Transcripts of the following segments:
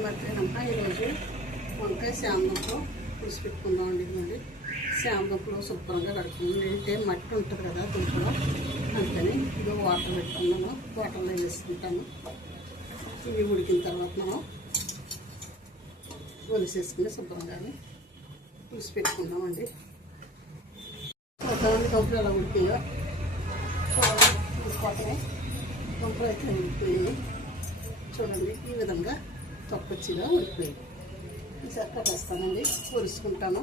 శ్రీమతి ఈరోజు వంకాయ శామదుంపలు పులుసు పెట్టుకుందామండి. ఇవ్వండి శామదుంపలు శుభ్రంగా కడుక్కున్నాను. అంటే మట్టి ఉంటుంది కదా దుంపలో, అందుకని ఇది వాటర్ పెట్టుకున్నాను. వాటర్లో వేసుకుంటాను. ఇవి ఉడికిన తర్వాత మనం ఒలిసేసుకుని శుభ్రంగానే పులుసు పెట్టుకుందామండి. కొంతమంది దుంపలు ఎలా ఉడికిందో చూడండి. దుంపలు అయితే ఉడికిపోయి చూడండి, ఈ విధంగా తొక్కచ్చిగా ఉడికిపోయి ఈసారి కట్టేస్తానండి. పొరుచుకుంటాను.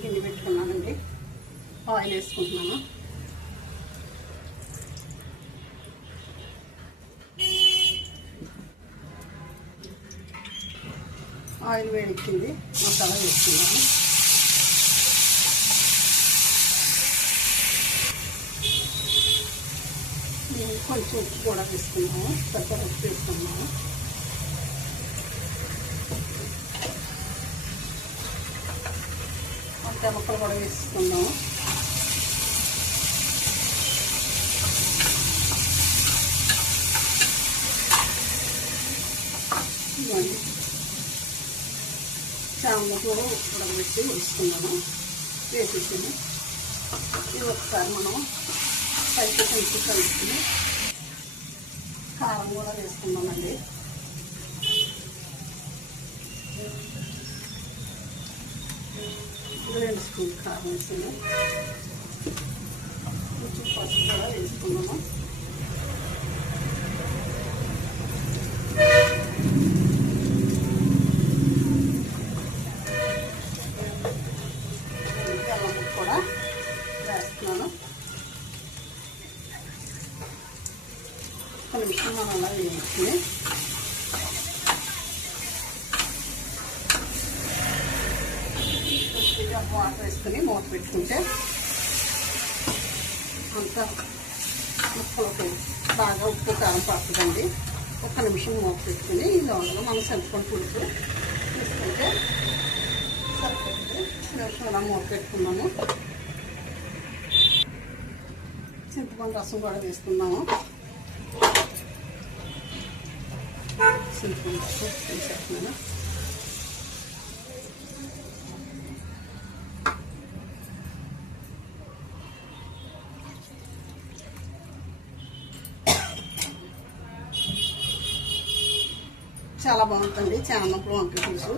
గిన్నె పెట్టుకున్నానండి. ఆయిల్ వేసుకుంటున్నాను. ఆయిల్ వేడెక్కింది. మసాలా వేసుకున్నాను. కొంచెం ఉప్పు కూడా వేసుకున్నాము. పెద్ద ఉప్పు వేసుకున్నాము. వంకాయ ముక్కలు కూడా వేసుకున్నాము. ఇవన్నీ చామదుంపలు ఉడకబెట్టి వేసుకున్నాము. వేసేసి ఇది ఒకసారి మనం పైకి కొంచెం కలుపుకుని కారం కూడా వేసుకున్నామండి. రెండు స్పూన్ కారం వేసుకున్నాం. కొంచెం పసుపు కూడా వేసుకున్నాము. బెల్లం కూడా వేస్తున్నాను. ఒక నిమిషం మనం అలా వేయించుకుని వాటర్ వేసుకుని మూత పెట్టుకుంటే అంతా ముక్కలకి బాగా ఉప్పు కారం పడుతుందండి. ఒక్క నిమిషం మూత పెట్టుకుని ఈ లోపల మనం చింతపండు పులుసు తీసుకుంటే సరిపోతుంది. నిమిషం అలా మూత పెట్టుకున్నాము. చింతపండు రసం కూడా వేసుకున్నాము. చింతపండు రసం వేసేస్తున్నాను. చాలా బాగుంటుంది చామదుంపలు వంకాయ పులుసు.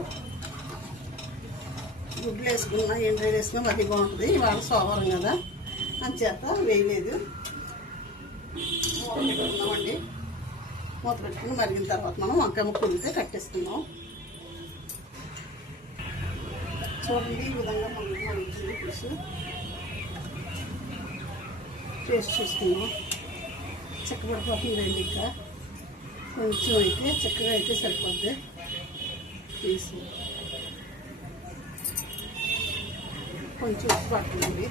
గుడ్లు వేసుకున్నా ఎండ్రాయిలు వేసుకున్నా అది బాగుంటుంది. ఇవాళ సోమవారం కదా అంచేత వేయలేదు. మూత పెట్టుకున్నామండి. మూత పెట్టుకుని మరిగిన తర్వాత మనం వంకాయ ముక్కలు ఉంటే కట్టేసుకున్నాం. చూడండి, ఈ విధంగా మరుగుతుంది పులుసు. టేస్ట్ చూసుకున్నాం. చిక్కబడిపోతుందండి. ఇంకా కొంచెం అయితే చక్కగా అయితే సరిపోద్ది. తీసి కొంచెం ఉప్పు పడుతుందండి.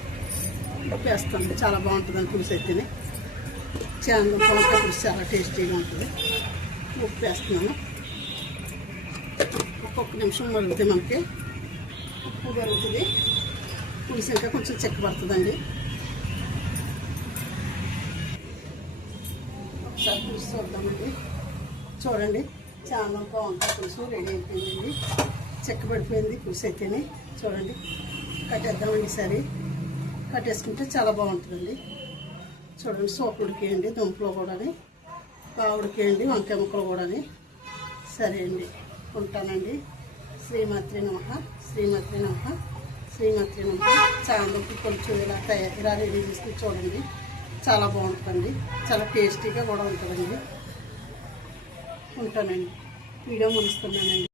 ఉప్పు వేస్తాను. చాలా బాగుంటుందండి పులుసు అయితేనే. చామదుంప వంకాయ పులుసు చాలా టేస్టీగా ఉంటుంది. ఉప్పు వేస్తున్నాను. ఒక్కొక్క నిమిషం మరుగుతుంది. మనకి ఉప్పు పెరుగుతుంది. పులుసు ఇంకా కొంచెం చెక్కబడుతుందండి. ఒకసారి పులుసు చూద్దామండి. చూడండి, చామదుంప వంకాయ పులుసు రెడీ అయిపోయిందండి. చెక్కబడిపోయింది పులుసు అయితేనే. చూడండి, కట్టేద్దామండి. ఈసారి కట్టేసుకుంటే చాలా బాగుంటుందండి. చూడండి, సోపు ఉడికేయండి. దుంపలు కూడా బాగా ఉడికేయండి. వంకాయ ముక్కలు కూడా. సరే అండి, ఉంటానండి. శ్రీమాత్రి నమః. శ్రీమాత్రి నమః. శ్రీమాత్రి నమః. చామదుంప కొంచెం ఇలా రెడీ చేసుకుని చూడండి. చాలా బాగుంటుందండి. చాలా టేస్టీగా కూడా ఉంటుందండి. ఉంటానండి. వీడియో ముగిస్తున్నానండి.